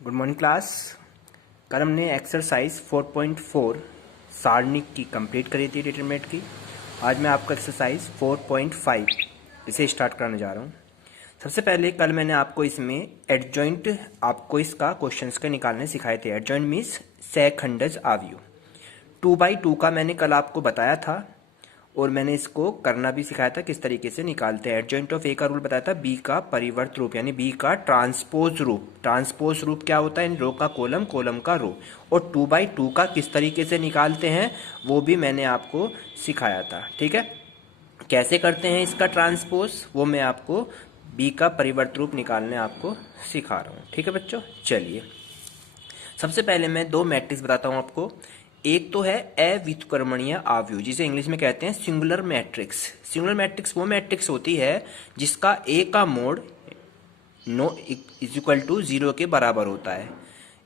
Good morning class. कल हमने exercise 4.4 सारणी की कंप्लीट करी थी डिटरमिनेंट की। आज मैं आपका एक्सरसाइज 4.5 इसे स्टार्ट करने जा रहा हूँ। सबसे पहले कल मैंने आपको इसमें एडजॉइंट आपको इसका क्वेश्चंस के निकालने सिखाए थे। एडजॉइंट मीन्स सहखंडज आव्यूह। 2/2 का मैंने कल आपको बताया था और मैंने इसको करना भी सिखाया था किस तरीके से निकालते हैं। एडजॉइंट ऑफ ए का रूल बताया था, बी का परिवर्त रूप यानी बी का ट्रांसपोज रूप। ट्रांसपोज रूप क्या होता है? रो का कॉलम, कॉलम का रो। और 2/2 का किस तरीके से निकालते हैं वो भी मैंने आपको सिखाया था। ठीक है, कैसे करते हैं इसका ट्रांसपोज वो मैं आपको बी का परिवर्त रूप निकालने आपको सिखा रहा हूँ। ठीक है बच्चों, चलिए सबसे पहले मैं दो मैट्रिक्स बताता हूँ आपको। एक तो है अव्युत्क्रमणीय आव्यूह, जिसे इंग्लिश में कहते हैं सिंगुलर मैट्रिक्स। सिंगुलर मैट्रिक्स वो मैट्रिक्स होती है जिसका ए का मोड नो इक्वल टू 0 के बराबर होता है।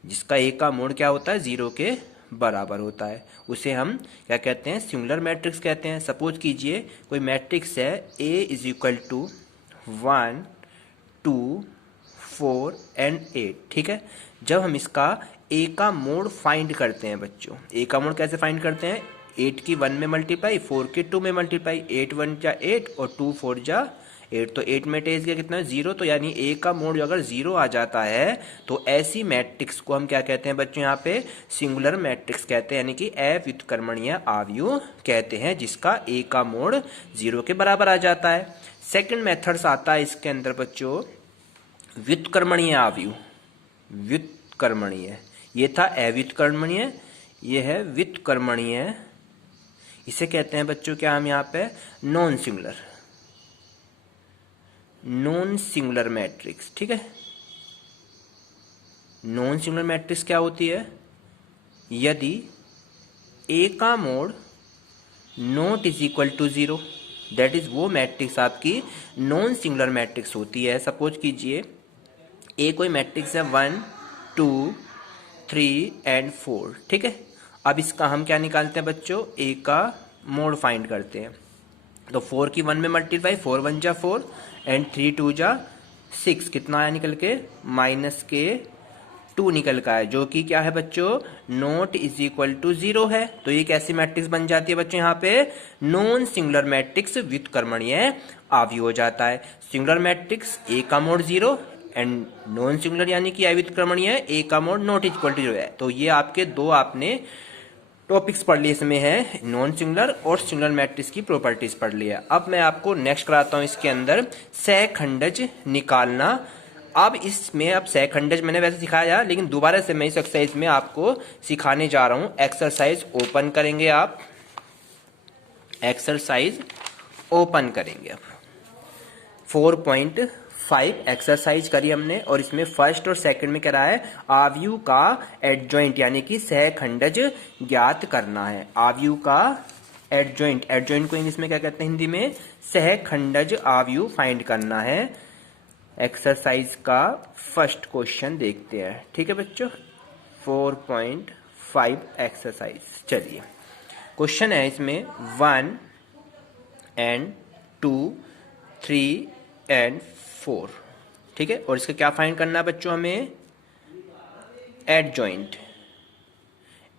जिसका ए का मोड क्या होता है? 0 के बराबर होता है, उसे हम क्या कहते हैं? सिंगुलर मैट्रिक्स कहते हैं। सपोज कीजिए कोई मैट्रिक्स है ए इज इक्वल टू 1 2 4 एंड 8। ठीक है, जब हम इसका ए का मोड फाइंड करते हैं बच्चों, ए का मोड कैसे फाइंड करते हैं? 8 की 1 में मल्टीप्लाई, 4 की 2 में मल्टीप्लाई, 8 1 जा 8 और 2 4 जा 8। तो 8 में टेज गया कितना? 0। तो यानी ए का मोड अगर 0 आ जाता है तो ऐसी मैट्रिक्स को हम क्या कहते हैं बच्चों? यहाँ पे सिंगुलर मैट्रिक्स कहते हैं, यानी कि अव्युत्क्रमणीय आव्यूह कहते हैं जिसका ए का मोड 0 के बराबर आ जाता है। सेकंड मेथड्स आता है इसके अंदर बच्चों व्युत्क्रमणीय आव्यूह। व्युत्क्रमणीय, ये था अव्युत्क्रमणीय, ये है व्युत्क्रमणीय। इसे कहते हैं बच्चों क्या हम यहाँ पे? Non singular, non singular matrix. ठीक है, नॉन सिंगुलर मैट्रिक्स क्या होती है? यदि ए का mod not is equal to 0, that is वो मैट्रिक्स आपकी नॉन सिंगुलर मैट्रिक्स होती है। सपोज कीजिए ए कोई मैट्रिक्स है 1 2 3 एंड 4। ठीक है, अब इसका हम क्या निकालते हैं बच्चों? ए का मोड फाइंड करते हैं। तो 4 की 1 में मल्टीप्लाई, 4 1 जा 4 एंड 3 2 जा 6। कितना आया निकल के? -2 निकल का है, जो कि क्या है बच्चों? नॉट इज इक्वल टू 0 है। तो ये कैसी मैट्रिक्स बन जाती है बच्चों? यहाँ पे नॉन सिंगुलर मैट्रिक्स व्युत्क्रमणीय आव्यूह हो जाता है। सिंगुलर मैट्रिक्स ए का मोड 0 एंड नॉन सिंगुलर यानी कि अव्युत्क्रमणीय ए का मोड नॉट इक्वल टू 0 है। तो ये आपके दो आपने टॉपिक्स पढ़ लिए, इसमें है नॉन सिंगुलर और सिंगुलर मैट्रिक्स की प्रॉपर्टीज पढ़ लिया। अब मैं आपको नेक्स्ट कराता हूं इसके अंदर सहखंडज निकालना। अब इसमें अब सहखंडज मैंने वैसे सिखाया, लेकिन दोबारा से मैं इस एक्सरसाइज में आपको सिखाने जा रहा हूं। एक्सरसाइज ओपन करेंगे आप, एक्सरसाइज ओपन करेंगे। अब 4.5 एक्सरसाइज करी हमने और इसमें फर्स्ट और सेकंड में क्या रहा है? आव्यूह का एडजॉइंट यानी कि सहखंडज ज्ञात करना है। आव्यूह का एडजॉइंट, एडजॉइंट को इंग्लिश में क्या कहते हैं? हिंदी में सहखंडज आव्यूह फाइंड करना है। एक्सरसाइज का फर्स्ट क्वेश्चन देखते हैं। ठीक है बच्चों, 4.5 एक्सरसाइज। चलिए क्वेश्चन है इसमें 1 एंड 2 3 एंड 4। ठीक है, और इसका क्या फाइंड करना है बच्चों? हमें एडजॉइंट,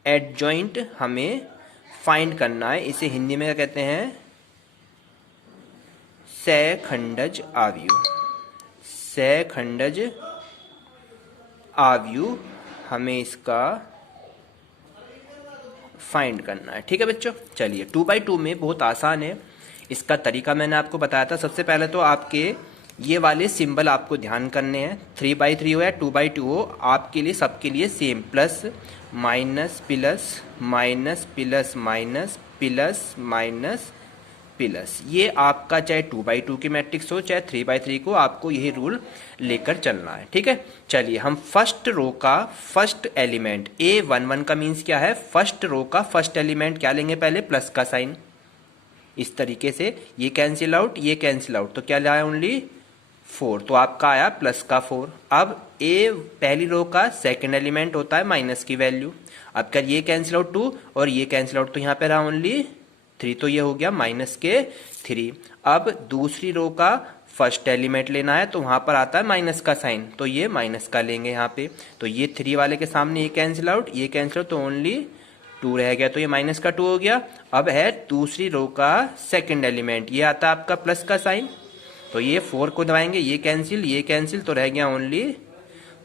एडजॉइंट हमें फाइंड करना है। इसे हिंदी में क्या कहते हैं? सहखंडज आव्यूह। सहखंडज आव्यूह हमें इसका फाइंड करना है। ठीक है बच्चों, चलिए 2/2 में बहुत आसान है। इसका तरीका मैंने आपको बताया था। सबसे पहले तो आपके ये वाले सिंबल आपको ध्यान करने हैं। 3/3 हो या 2/2 हो, आपके लिए सबके लिए same, plus minus plus minus plus minus plus minus plus. ये आपका चाहे 2/2 की मैट्रिक्स हो चाहे 3/3 को, आपको यही रूल लेकर चलना है। ठीक है, चलिए हम फर्स्ट रो का फर्स्ट एलिमेंट A11 का मीन्स क्या है? फर्स्ट रो का फर्स्ट एलिमेंट क्या लेंगे? पहले प्लस का साइन, इस तरीके से ये कैंसिल आउट, ये कैंसिल आउट, तो क्या लाया? ओनली 4। तो आपका आया प्लस का 4। अब ए पहली रो का सेकंड एलिमेंट होता है माइनस की वैल्यू। अब क्या ये कैंसिल आउट 2 और ये कैंसिल आउट, तो यहाँ पे रहा ओनली 3, तो ये हो गया -3। अब दूसरी रो का फर्स्ट एलिमेंट लेना है तो वहां पर आता है माइनस का साइन, तो ये माइनस का लेंगे यहाँ पे। तो ये 3 वाले के सामने ये कैंसिल आउट, ये कैंसिल आउट, तो ओनली 2 रह गया, तो ये माइनस का 2 हो गया। अब है दूसरी रो का सेकंड एलिमेंट, ये आता है आपका प्लस का साइन, तो ये 4 को दबाएंगे, ये कैंसिल, तो रह गया ओनली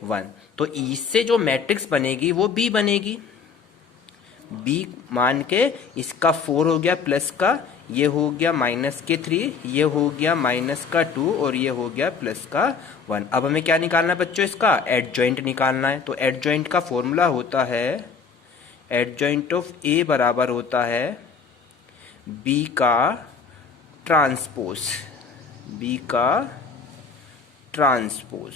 1। तो इससे जो मैट्रिक्स बनेगी वो बी बनेगी। बी मान के इसका 4 हो गया प्लस का, ये हो गया माइनस के 3, ये हो गया माइनस का 2 और ये हो गया प्लस का 1। अब हमें क्या निकालना है बच्चों, इसका एडजॉइंट निकालना है। तो एडजॉइंट का फॉर्मूला होता है, एडजॉइंट ऑफ ए बराबर होता है बी का ट्रांसपोज, बी का ट्रांसपोज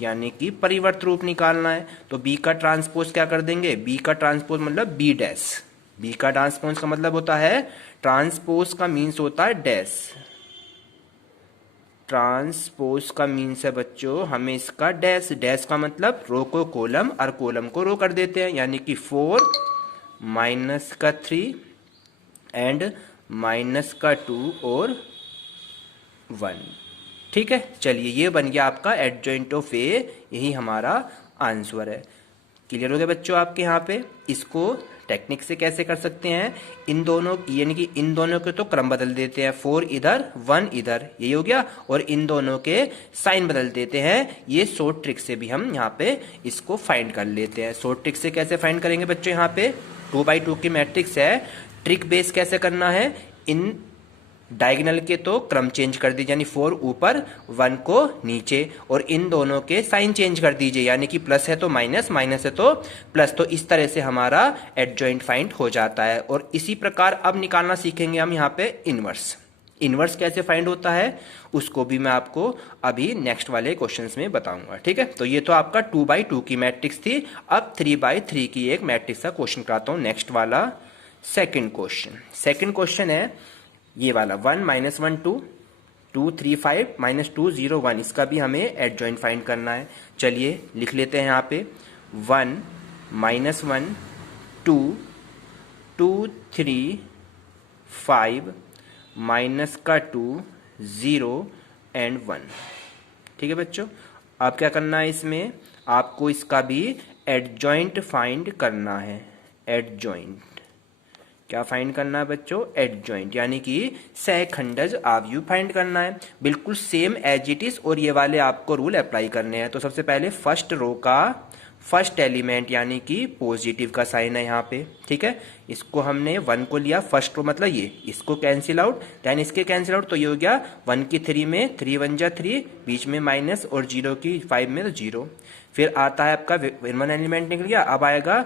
यानी कि परिवर्त रूप निकालना है। तो बी का ट्रांसपोज क्या कर देंगे, बी का ट्रांसपोज मतलब बी डैश, बी का ट्रांसपोज का मतलब होता है, ट्रांसपोज का मीन्स होता है डैश, ट्रांसपोज का मीन्स है बच्चों हमें इसका डैश, डैश का मतलब रो को कॉलम और कॉलम को रो कर देते हैं, यानी कि 4 माइनस का 3 एंड माइनस का 2 और 1। ठीक है, चलिए ये बन गया आपका एडजॉइंट ऑफ ए, यही हमारा आंसर है। क्लियर हो गया बच्चों आपके यहाँ पे। इसको टेक्निक से कैसे कर सकते हैं, इन दोनों यानी कि इन दोनों के तो क्रम बदल देते हैं, 4 इधर 1 इधर, यही हो गया, और इन दोनों के साइन बदल देते हैं। ये शॉर्ट ट्रिक से भी हम यहाँ पे इसको फाइंड कर लेते हैं। शॉर्ट ट्रिक से कैसे फाइंड करेंगे बच्चों, यहाँ पे 2x2 की मैट्रिक्स है, ट्रिक बेस कैसे करना है, इन डायगोनल के तो क्रम चेंज कर दीजिए, यानी 4 ऊपर 1 को नीचे, और इन दोनों के साइन चेंज कर दीजिए, यानी कि प्लस है तो माइनस, माइनस है तो प्लस। तो इस तरह से हमारा एडजॉइंट फाइंड हो जाता है। और इसी प्रकार अब निकालना सीखेंगे हम यहाँ पे इनवर्स। इनवर्स कैसे फाइंड होता है उसको भी मैं आपको अभी नेक्स्ट वाले क्वेश्चंस में बताऊंगा। ठीक है, तो ये तो आपका 2x2 की मैट्रिक्स थी। अब 3x3 की एक मैट्रिक्स का क्वेश्चन कराता हूँ, नेक्स्ट वाला सेकेंड क्वेश्चन। सेकेंड क्वेश्चन है ये वाला 1 - 1 2 2 3 5 -2 0 1, इसका भी हमें एडजॉइंट फाइंड करना है। चलिए लिख लेते हैं यहाँ पे 1 - 1 2 2 3 5 माइनस का 2 0 एंड 1। ठीक है बच्चों, अब क्या करना है, इसमें आपको इसका भी एडजॉइंट फाइंड करना है। एडजॉइंट क्या फाइंड करना है बच्चों, एडजॉइंट यानी कि सहखंडज अवयव फाइंड करना है, बिल्कुल सेम एज इट इज। और ये वाले आपको रूल अप्लाई करने हैं। तो सबसे पहले फर्स्ट रो का फर्स्ट एलिमेंट यानी कि पॉजिटिव का साइन है यहाँ पे। ठीक है, इसको हमने 1 को लिया, फर्स्ट रो मतलब ये, इसको कैंसिल आउट, देन इसके कैंसिल आउट, तो ये हो गया 1 की 3 में 3 1 जा 3, बीच में माइनस, और 0 की 5 में तो 0। फिर आता है आपका 1 एलिमेंट निकल गया। अब आएगा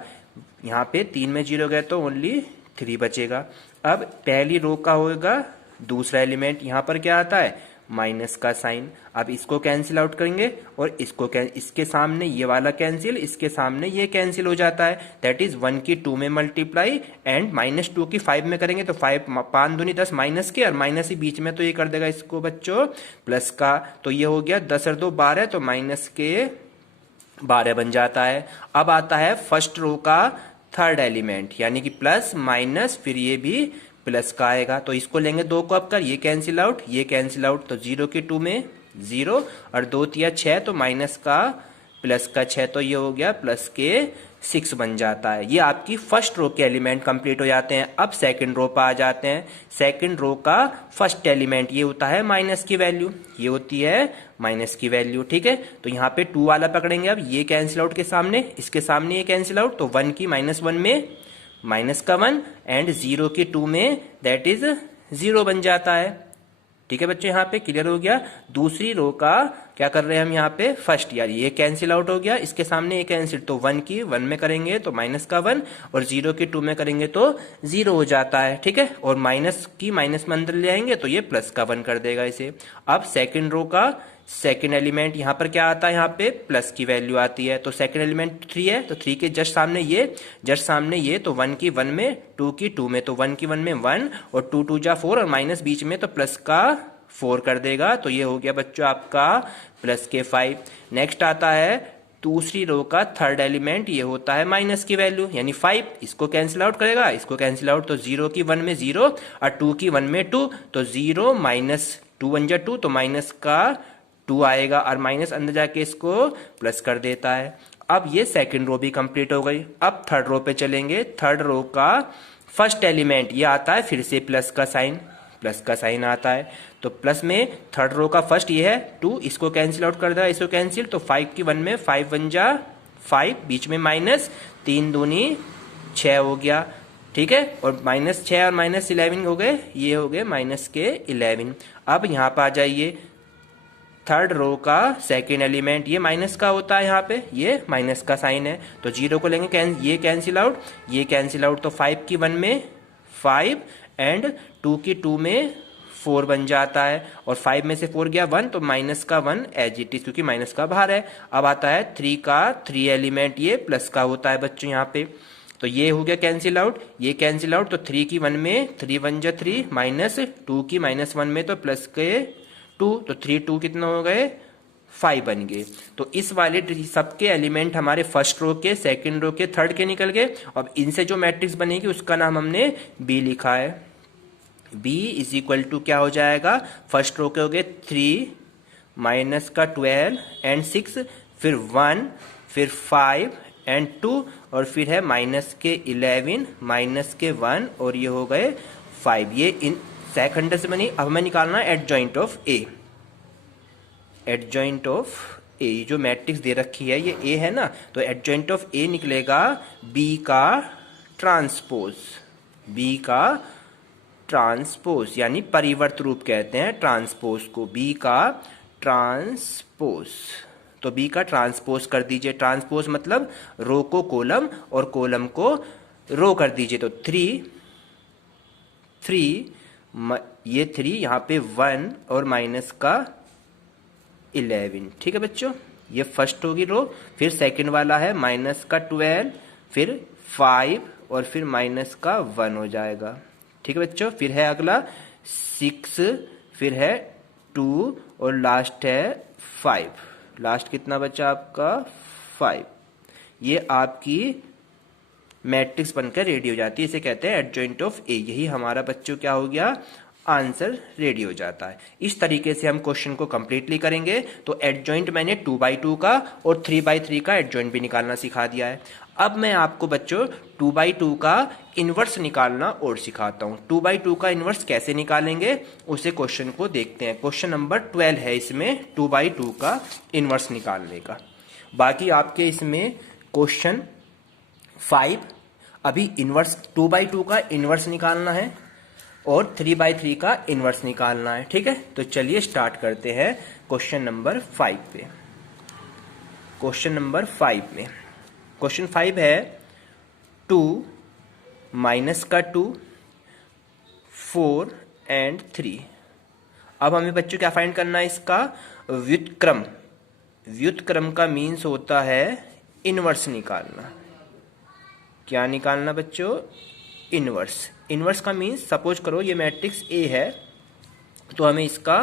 यहाँ पे 3 में 0 गए तो ओनली 3 बचेगा। अब पहली रो का होगा दूसरा एलिमेंट, यहाँ पर क्या आता है माइनस का साइन। अब इसको कैंसिल आउट करेंगे और इसको इसके सामने ये वाला कैंसिल, इसके सामने ये कैंसिल हो जाता है। दैट इज 1 की 2 में मल्टीप्लाई एंड -2 की 5 में करेंगे तो 5 5 दूनी 10 माइनस के, और माइनस ही बीच में तो ये कर देगा इसको बच्चों प्लस का। तो ये हो गया 10 और 2 12, तो माइनस के 12 बन जाता है। अब आता है फर्स्ट रो का थर्ड एलिमेंट यानी कि प्लस माइनस, फिर ये भी प्लस का आएगा। तो इसको लेंगे 2 को अब कर, ये कैंसिल आउट, ये कैंसिल आउट, तो 0 की 2 में 0 और 2 तिया 6, तो माइनस का प्लस का 6, तो ये हो गया प्लस के 6 बन जाता है। ये आपकी फर्स्ट रो के एलिमेंट कंप्लीट हो जाते हैं। अब सेकंड रो पर आ जाते हैं। सेकंड रो का फर्स्ट एलिमेंट ये होता है माइनस की वैल्यू, ये होती है माइनस की वैल्यू। ठीक है, तो यहाँ पे 2 वाला पकड़ेंगे। अब ये कैंसिल आउट के सामने, इसके सामने ये कैंसिल आउट, तो 1 की -1 में माइनस का 1 एंड 0 की 2 में दैट इज 0 बन जाता है। ठीक है बच्चों, यहाँ पे क्लियर हो गया। दूसरी रो का क्या कर रहे हैं हम यहाँ पे फर्स्ट, यार ये कैंसिल आउट हो गया, इसके सामने ये कैंसिल, तो 1 की 1 में करेंगे तो माइनस का 1 और 0 की 2 में करेंगे तो 0 हो जाता है। ठीक है, और माइनस की माइनस में अंदर ले आएंगे तो ये प्लस का 1 कर देगा इसे। अब सेकंड रो का सेकंड एलिमेंट यहाँ पर क्या आता है, यहाँ पे प्लस की वैल्यू आती है। तो सेकंड एलिमेंट 3 है, तो 3 के जस्ट सामने ये, तो 1 की 1 में 2 की 2 में, तो 1 की 1 में 1 और 2 2 जा 4 और माइनस बीच में, तो प्लस का 4 कर देगा। तो ये हो गया बच्चों आपका प्लस के 5। नेक्स्ट आता है दूसरी रो का थर्ड एलिमेंट, ये होता है माइनस की वैल्यू यानी 5। इसको कैंसिल आउट करेगा, इसको कैंसिल आउट, तो 0 की 1 में 0 और 2 की 1 में 2, तो 0 - 2 1 जा 2 तो माइनस का 2 आएगा और माइनस अंदर जाके इसको प्लस कर देता है। अब ये सेकंड रो भी कंप्लीट हो गई। अब थर्ड रो पे चलेंगे। थर्ड रो का फर्स्ट एलिमेंट ये आता है, फिर से प्लस का साइन आता है। तो प्लस में थर्ड रो का फर्स्ट ये है 2, इसको कैंसिल आउट कर दो, इसको कैंसिल, तो 5 की 1 में 5 1 जा 5, बीच में माइनस, 3 दूनी 6 हो गया, ठीक है। और -6 और -11 हो गए, ये हो गए माइनस के 11। अब यहाँ पर आ जाइए, थर्ड रो का सेकेंड एलिमेंट ये माइनस का होता है, यहाँ पे ये माइनस का साइन है, तो 0 को लेंगे, ये कैंसिल आउट, ये कैंसिल आउट, तो 5 की 1 में 5 एंड 2 की 2 में 4 बन जाता है, और 5 में से 4 गया 1, तो माइनस का 1 एज इट इज, क्योंकि माइनस का बाहर है। अब आता है 3 का 3 एलिमेंट, ये प्लस का होता है बच्चों यहाँ पे, तो ये हो गया कैंसिल आउट, ये कैंसिल आउट, तो 3 की 1 में 3 1 जा 3, माइनस 2 की -1 में तो प्लस के 2, तो 3 2 कितना हो गए 5 बन गए। तो इस वाले सबके एलिमेंट हमारे फर्स्ट रो के, सेकंड रो के, थर्ड के निकल गए। अब इनसे जो मैट्रिक्स बनेगी उसका नाम हमने बी लिखा है। बी इज इक्वल टू क्या हो जाएगा, फर्स्ट रो के हो गए 3 माइनस का 12 एंड 6, फिर 1, फिर 5 एंड 2, और फिर है माइनस के 11 माइनस के 1, और ये हो गए 5। ये इन सेकंड से बनी। अब हमें निकालना है adjoint of A. Adjoint of A जो मैट्रिक्स दे रखी है ये ए है ना, तो एडजॉइंट ऑफ ए निकलेगा बी का ट्रांसपोज, बी का ट्रांसपोज यानी परिवर्त रूप कहते हैं ट्रांसपोज को, बी का ट्रांसपोज। तो बी का ट्रांसपोज कर दीजिए, ट्रांसपोज मतलब रो को कॉलम और कॉलम को रो कर दीजिए। तो 3 ये 3 यहाँ पे 1 और माइनस का 11, ठीक है बच्चों। ये फर्स्ट होगी रो, फिर सेकंड वाला है माइनस का 12, फिर 5 और फिर माइनस का 1 हो जाएगा, ठीक है बच्चों। फिर है अगला 6, फिर है 2 और लास्ट है 5। लास्ट कितना बचा आपका 5। ये आपकी मैट्रिक्स बनकर रेडी हो जाती है, इसे कहते हैं एडजॉइंट ऑफ ए। यही हमारा बच्चों क्या हो गया, आंसर रेडी हो जाता है। इस तरीके से हम क्वेश्चन को कंप्लीटली करेंगे। तो एडजॉइंट मैंने 2/2 का और 3/3 का एडजॉइंट भी निकालना सिखा दिया है। अब मैं आपको बच्चों 2/2 का इनवर्स निकालना और सिखाता हूँ। 2/2 का इनवर्स कैसे निकालेंगे उसे क्वेश्चन को देखते हैं। क्वेश्चन नंबर 12 है इसमें 2/2 का इनवर्स निकालने का। बाकी आपके इसमें क्वेश्चन 5 अभी इनवर्स 2/2 का इनवर्स निकालना है और 3/3 का इनवर्स निकालना है, ठीक है। तो चलिए स्टार्ट करते हैं क्वेश्चन नंबर 5 पे। क्वेश्चन नंबर 5 में क्वेश्चन 5 है 2 माइनस का 2, 4 एंड 3। अब हमें बच्चों क्या फाइंड करना है, इसका व्युत्क्रम। व्युत्क्रम का मीन्स होता है इनवर्स निकालना। क्या निकालना बच्चों, इनवर्स। इनवर्स का मीन्स सपोज करो ये मैट्रिक्स ए है तो हमें इसका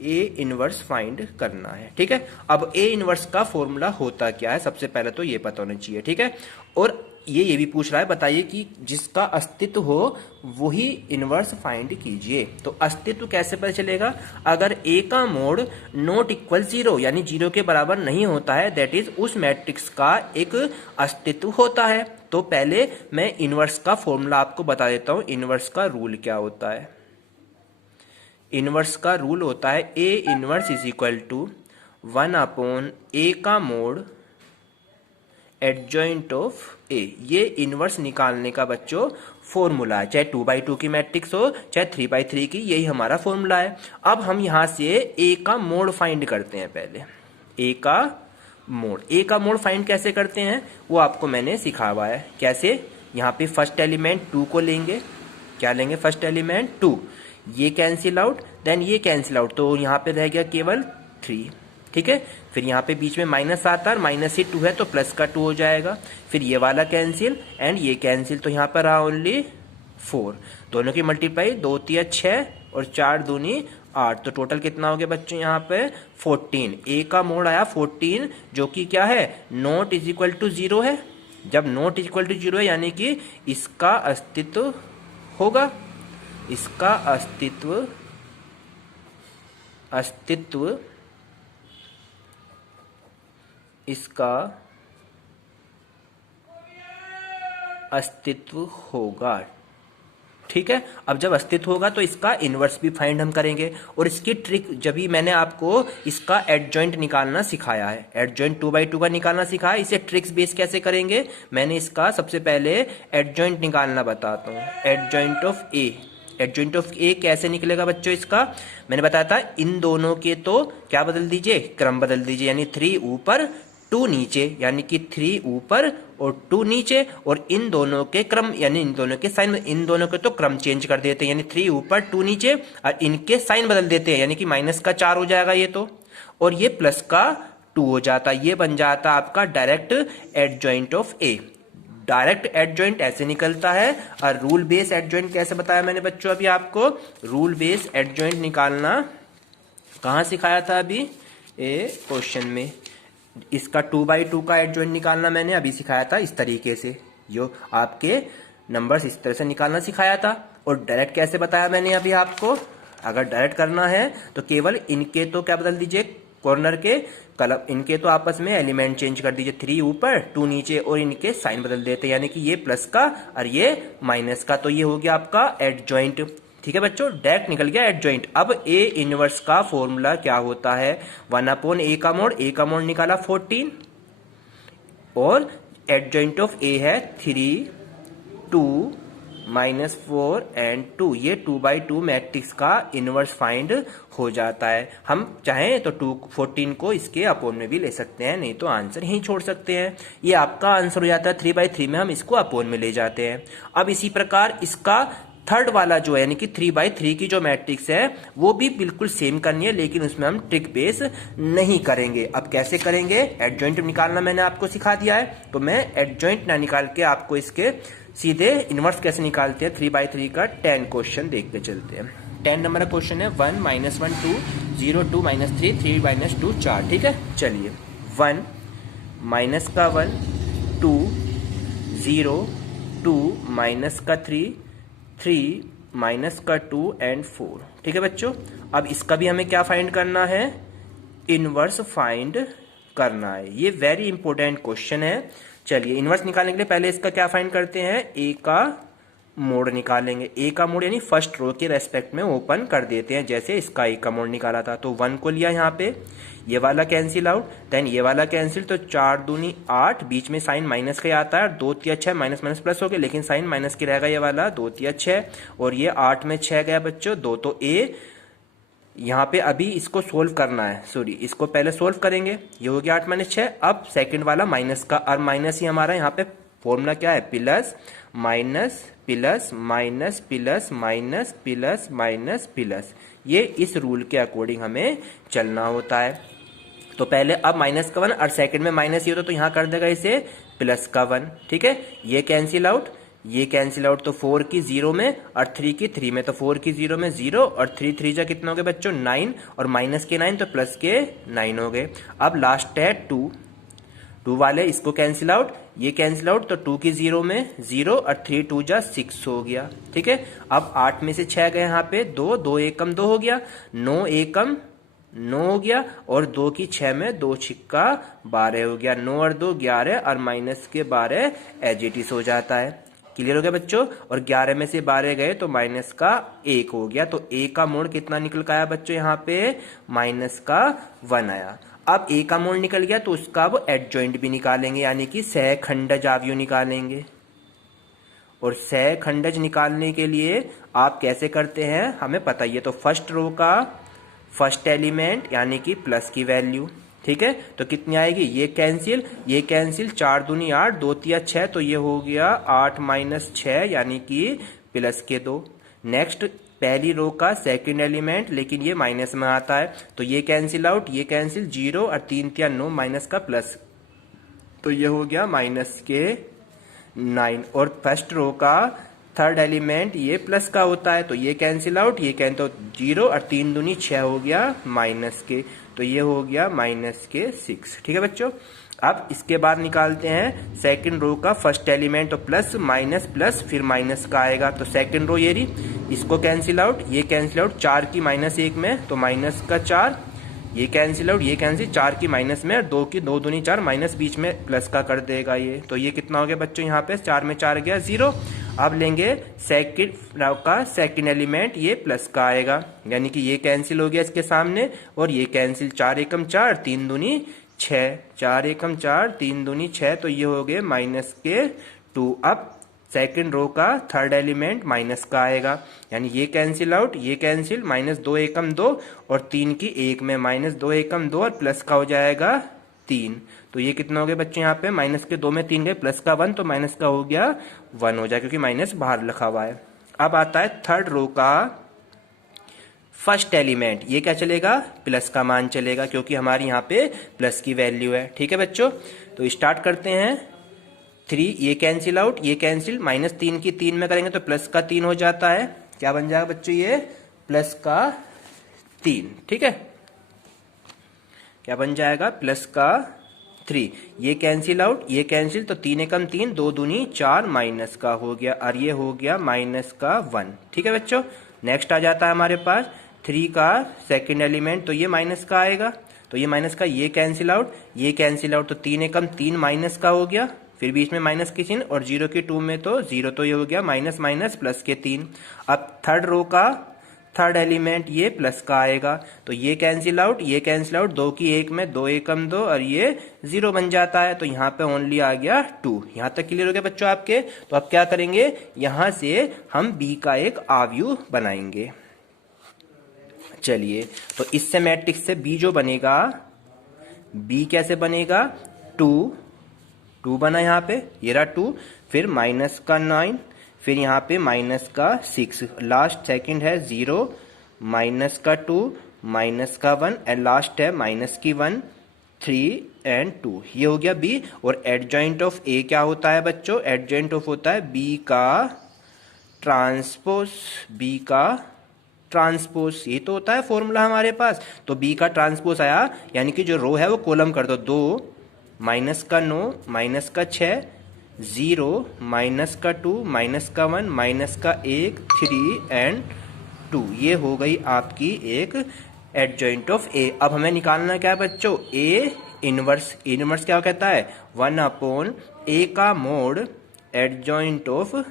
ए इनवर्स फाइंड करना है, ठीक है। अब ए इनवर्स का फॉर्मूला होता क्या है सबसे पहले तो ये पता होना चाहिए, ठीक है। और ये भी पूछ रहा है बताइए कि जिसका अस्तित्व हो वही इनवर्स फाइंड कीजिए। तो अस्तित्व कैसे पता चलेगा, अगर ए का मोड नॉट इक्वल 0 यानी 0 के बराबर नहीं होता है, दैट इज उस मैट्रिक्स का एक अस्तित्व होता है। तो पहले मैं इनवर्स का फॉर्मूला आपको बता देता हूं। इनवर्स का रूल क्या होता है, इनवर्स का रूल होता है A inverse is equal to 1/a का मोड एडजॉइंट ऑफ ए। ये इनवर्स निकालने का बच्चों फॉर्मूला है, चाहे 2/2 की मैट्रिक्स हो चाहे 3/3 की, यही हमारा फॉर्मूला है। अब हम यहां से ए का मोड फाइंड करते हैं। पहले ए का मोड, ए का मोड फाइंड कैसे करते हैं वो आपको मैंने सिखा हुआ है। कैसे, यहाँ पे फर्स्ट एलिमेंट 2 को लेंगे, क्या लेंगे फर्स्ट एलिमेंट 2, ये कैंसिल आउट, देन ये कैंसिल आउट, तो यहाँ पे रह गया केवल 3, ठीक है। फिर यहाँ पे बीच में माइनस आता है, माइनस ही 2 है तो प्लस का 2 हो जाएगा। फिर ये वाला कैंसिल एंड ये कैंसिल, तो यहाँ पर रहा ओनली 4। दोनों की मल्टीप्लाई 2 3 6 और 4 दूनी 8, तो टोटल कितना हो गया बच्चों यहाँ पे 14। ए का मोड आया 14 जो कि क्या है, नॉट इज इक्वल टू 0 है। जब नॉट इज इक्वल टू 0 है यानी कि इसका अस्तित्व होगा, इसका अस्तित्व अस्तित्व इसका अस्तित्व होगा। ठीक है, अब जब अस्तित्व होगा तो इसका इनवर्स भी फाइंड हम करेंगे। और इसकी ट्रिक जब भी मैंने आपको इसका एडजॉइंट निकालना सिखाया है, एडजॉइंट 2/2 का निकालना सिखाया, इसे ट्रिक्स बेस कैसे करेंगे, मैंने इसका सबसे पहले एडजॉइंट निकालना बताता हूँ। Adjoint of A, adjoint of A कैसे निकलेगा बच्चों, इसका मैंने बताया था, इन दोनों के तो क्या बदल दीजिए, क्रम बदल दीजिए, यानी 3 ऊपर 2 नीचे, यानी कि 3 ऊपर और 2 नीचे, और इन दोनों के क्रम यानी इन दोनों के साइन, इन दोनों के तो क्रम चेंज कर देते हैं, यानी 3 ऊपर 2 नीचे, और इनके साइन बदल देते हैं, यानी कि माइनस का 4 हो जाएगा ये तो, और ये प्लस का 2 हो जाता। ये बन जाता आपका direct adjoint of A. Direct adjoint ऐसे निकलता है। और रूल बेस एडजॉइंट कैसे बताया मैंने बच्चों अभी आपको, रूल बेस एडजॉइंट निकालना कहाँ सिखाया था अभी, ए क्वेश्चन में। इसका 2/2 का एडजॉइंट निकालना मैंने अभी सिखाया था इस तरीके से, जो आपके नंबर्स इस तरह से निकालना सिखाया था। और डायरेक्ट कैसे बताया मैंने अभी आपको, अगर डायरेक्ट करना है तो केवल इनके तो क्या बदल दीजिए, कॉर्नर के कलम, इनके तो आपस में एलिमेंट चेंज कर दीजिए, 3 ऊपर 2 नीचे, और इनके साइन बदल देते हैं, यानी कि ये प्लस का और ये माइनस का, तो ये हो गया आपका एडजॉइंट। ठीक है बच्चों, डायरेक्ट निकल गया एडजॉइंट। अब ए इनवर्स का फॉर्मूला क्या होता है, 1/a का मोड, a का मोड निकाला 14, और एडजॉइंट ऑफ ए है 3, 2, -4 एंड 2, ये 2/2 मैट्रिक्स का इनवर्स फाइंड हो जाता है। हम चाहें तो 14 को इसके अपोन में भी ले सकते हैं, नहीं तो आंसर यहीं छोड़ सकते हैं। ये आपका आंसर हो जाता है 3/3 में, हम इसको अपोन में ले जाते हैं। अब इसी प्रकार इसका थर्ड वाला जो है, यानी कि 3/3 की जो मैट्रिक्स है, वो भी बिल्कुल सेम करनी है, लेकिन उसमें हम ट्रिक बेस नहीं करेंगे। अब कैसे करेंगे, एडजॉइंट निकालना मैंने आपको सिखा दिया है, तो मैं एडजॉइंट ना निकाल के आपको इसके सीधे इनवर्स कैसे निकालते हैं 3/3 का 10 क्वेश्चन देखते चलते हैं। 10 नंबर का क्वेश्चन है 1 - 1 2 0 2 -3 3 -2 4। ठीक है, चलिए 1 माइनस का 1 2 0 2 माइनस का 3 3 माइनस का 2 एंड 4। ठीक है बच्चों, अब इसका भी हमें क्या फाइंड करना है, इनवर्स फाइंड करना है। ये वेरी इंपॉर्टेंट क्वेश्चन है। चलिए इनवर्स निकालने के लिए पहले इसका क्या फाइंड करते हैं, ए का मोड निकालेंगे। ए का मोड यानी फर्स्ट रो के रेस्पेक्ट में ओपन कर देते हैं, जैसे इसका ए का मोड निकाला था, तो 1 को लिया यहाँ पे, ये वाला कैंसिल आउट, देन ये वाला कैंसिल, तो 4 दूनी 8, बीच में साइन माइनस का आता है, 2 3 6 माइनस माइनस प्लस हो गया, लेकिन साइन माइनस की रहेगा ये वाला, 2 3 6, और ये 8 में 6 गया बच्चों, 2 तो ए। यहाँ पे अभी इसको सोल्व करना है, सॉरी इसको पहले सोल्व करेंगे, ये हो गया 8 - 6। अब सेकंड वाला माइनस का, और माइनस ही हमारा यहाँ पे फॉर्मूला क्या है, plus minus plus minus plus minus plus minus plus, ये इस रूल के अकॉर्डिंग हमें चलना होता है। तो पहले अब माइनस का 1 और सेकंड में माइनस ही होता, तो यहाँ कर देगा इसे प्लस का 1। ठीक है, ये कैंसिल आउट, ये कैंसिल आउट, तो 4 की 0 में और 3 की 3 में, तो 4 की 0 में 0 और 3 3 जा कितना हो गया बच्चों 9, और माइनस के 9 तो प्लस के 9 हो गए। अब लास्ट है 2 वाले, इसको कैंसिल आउट, ये कैंसिल आउट, तो 2 की 0 में 0 और 3 2 जा 6 हो गया। ठीक है, अब 8 में से 6 गए यहाँ पे 2 2 1 कम 2 हो गया, 9 1 कम 9 हो गया, और 2 की 6 में 2 छिक्का 12 हो गया, 9 और 2 11, और माइनस के 12 एज इट इज हो जाता है। क्लियर हो गया बच्चों, और 11 में से 12 गए तो माइनस का 1 हो गया, तो ए का मोड कितना निकल का आया बच्चों, यहाँ पे माइनस का 1 आया। अब ए का मोड निकल गया तो उसका अब एडजॉइंट भी निकालेंगे, यानी कि सहखंडज अवयव निकालेंगे। और सहखंडज निकालने के लिए आप कैसे करते हैं हमें पता ही है, तो फर्स्ट रो का फर्स्ट एलिमेंट यानी कि प्लस की वैल्यू। ठीक है, तो कितनी आएगी, ये कैंसिल 4 दूनी 8 2 3 6, तो ये हो गया 8 - 6 यानी कि प्लस के 2। नेक्स्ट पहली रो का सेकंड एलिमेंट, लेकिन ये माइनस में आता है, तो ये कैंसिल आउट, ये कैंसिल 0 और 3 3 9 माइनस का प्लस, तो ये हो गया माइनस के 9। और फर्स्ट रो का थर्ड एलिमेंट ये प्लस का होता है, तो ये कैंसिल आउट, ये कैंसिल, तो 0 और 3 दूनी 6 हो गया माइनस के, तो ये हो गया माइनस के 6। ठीक है बच्चों, अब इसके बाद निकालते हैं सेकंड रो का फर्स्ट एलिमेंट, तो प्लस माइनस प्लस फिर माइनस का आएगा, तो सेकंड रो ये रही, इसको कैंसिल आउट, ये कैंसिल आउट, 4 की माइनस 1 में तो माइनस का 4, ये कैंसिल आउट, ये कैंसिल, 4 की माइनस में, 2 की 2 दूनी 4, माइनस बीच में प्लस का कर देगा ये, तो ये कितना हो गया बच्चों, यहाँ पे 4 में 4 गया 0। अब लेंगे सेकंड रो का सेकंड एलिमेंट, ये प्लस का आएगा, यानी कि ये कैंसिल हो गया इसके सामने और ये कैंसिल, 4 एकम 4, 3 दूनी 6, 4 एकम 4, 3 दूनी 6, तो ये हो गए माइनस के 2। अब सेकंड रो का थर्ड एलिमेंट माइनस का आएगा, यानी ये कैंसिल आउट, ये कैंसिल, माइनस 2 एकम 2 और 3 की 1 में, माइनस 2 एकम 2 और प्लस का हो जाएगा 3, तो ये कितना हो गया बच्चों, यहाँ पे माइनस के 2 में 3 गए, प्लस का 1, तो माइनस का हो गया 1 हो जाए, क्योंकि माइनस बाहर लिखा हुआ है। अब आता है थर्ड रो का फर्स्ट एलिमेंट, ये क्या चलेगा, प्लस का मान चलेगा, क्योंकि हमारी यहाँ पे प्लस की वैल्यू है। ठीक है बच्चों, तो स्टार्ट करते हैं। 3 ये कैंसिल आउट, ये कैंसिल, माइनस 3 की 3 में करेंगे तो प्लस का 3 हो जाता है, क्या बन जाएगा बच्चों, ये प्लस का 3। ठीक है, क्या बन जाएगा, प्लस का 3, ये कैंसिल आउट, ये कैंसिल, तो 3 एकम 3, 2 दूनी 4, माइनस का हो गया और ये हो गया माइनस का 1। ठीक है बच्चों, नेक्स्ट आ जाता है हमारे पास 3 का सेकंड एलिमेंट, तो ये माइनस का आएगा, तो ये माइनस का, ये कैंसिल आउट, ये कैंसिल आउट, तो 3 एकम 3 माइनस का हो गया, फिर बीच में माइनस की चिन्ह और 0 की 2 में तो 0, तो ये हो गया माइनस माइनस प्लस के 3। अब थर्ड रो का थर्ड एलिमेंट ये प्लस का आएगा, तो ये कैंसिल आउट, ये कैंसिल आउट, 2 की 1 में 2 एकम 2 और ये 0 बन जाता है, तो यहाँ पे ओनली आ गया 2। यहाँ तक क्लियर हो गया बच्चों आपके। तो अब क्या करेंगे, यहाँ से हम b का एक आव्यूह बनाएंगे। चलिए, तो इससे मैट्रिक्स से b जो बनेगा, b कैसे बनेगा, 2 बना यहाँ पे, ये रहा 2, फिर माइनस का 9, फिर यहाँ पे माइनस का 6, लास्ट सेकंड है 0, माइनस का 2, माइनस का 1 एंड लास्ट है माइनस की 1, 3 एंड 2, ये हो गया b। और एडजॉइंट ऑफ a क्या होता है बच्चों, एडजॉइंट ऑफ होता है b का ट्रांसपोज, b का ट्रांसपोज, ये तो होता है फॉर्मूला हमारे पास। तो b का ट्रांसपोज आया, यानी कि जो रो है वो कॉलम कर दो, 2 माइनस का 9, माइनस का 6, 0, माइनस का 2, माइनस का 1, माइनस का 1, 3 एंड 2, ये हो गई आपकी एक एडजॉइंट ऑफ ए। अब हमें निकालना क्या है बच्चों, ए इनवर्स। इनवर्स क्या कहता है, 1/a का मोड एडजॉइंट ऑफ ए,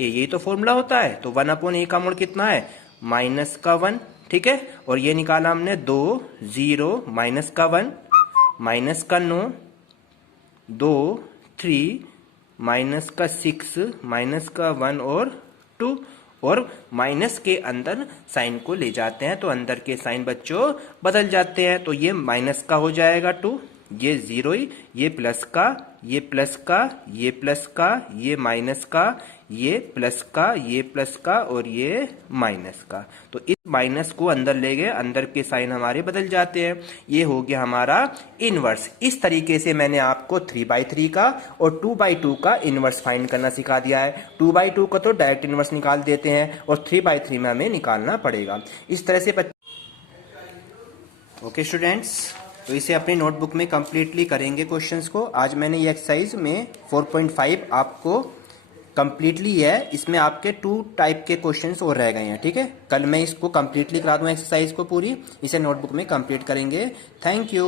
यही तो फॉर्मूला होता है। तो 1/a का मोड कितना है, माइनस का 1। ठीक है, और ये निकाला हमने 2, 0, माइनस का 1, माइनस का 9, 2, 3, माइनस का 6, माइनस का 1 और 2, और माइनस के अंदर साइन को ले जाते हैं तो अंदर के साइन बच्चों बदल जाते हैं। तो ये माइनस का हो जाएगा 2, ये 0 ही, ये प्लस का, ये प्लस का, ये प्लस का, ये माइनस का, ये प्लस का, ये प्लस का और ये माइनस का। तो इस माइनस को अंदर ले गए, अंदर के साइन हमारे बदल जाते हैं। ये हो गया हमारा इनवर्स। इस तरीके से मैंने आपको 3/3 का और 2/2 का इनवर्स फाइंड करना सिखा दिया है। 2/2 का तो डायरेक्ट इनवर्स निकाल देते हैं और 3/3 में हमें निकालना पड़ेगा। इस तरह से ओके स्टूडेंट्स, तो इसे अपनी नोटबुक में कंप्लीटली करेंगे क्वेश्चंस को। आज मैंने ये एक्सरसाइज में 4.5 आपको कंप्लीटली है, इसमें आपके 2 टाइप के क्वेश्चंस और रह गए हैं। ठीक है, कल मैं इसको कंप्लीटली करा दूं एक्सरसाइज को पूरी, इसे नोटबुक में कंप्लीट करेंगे। Thank you.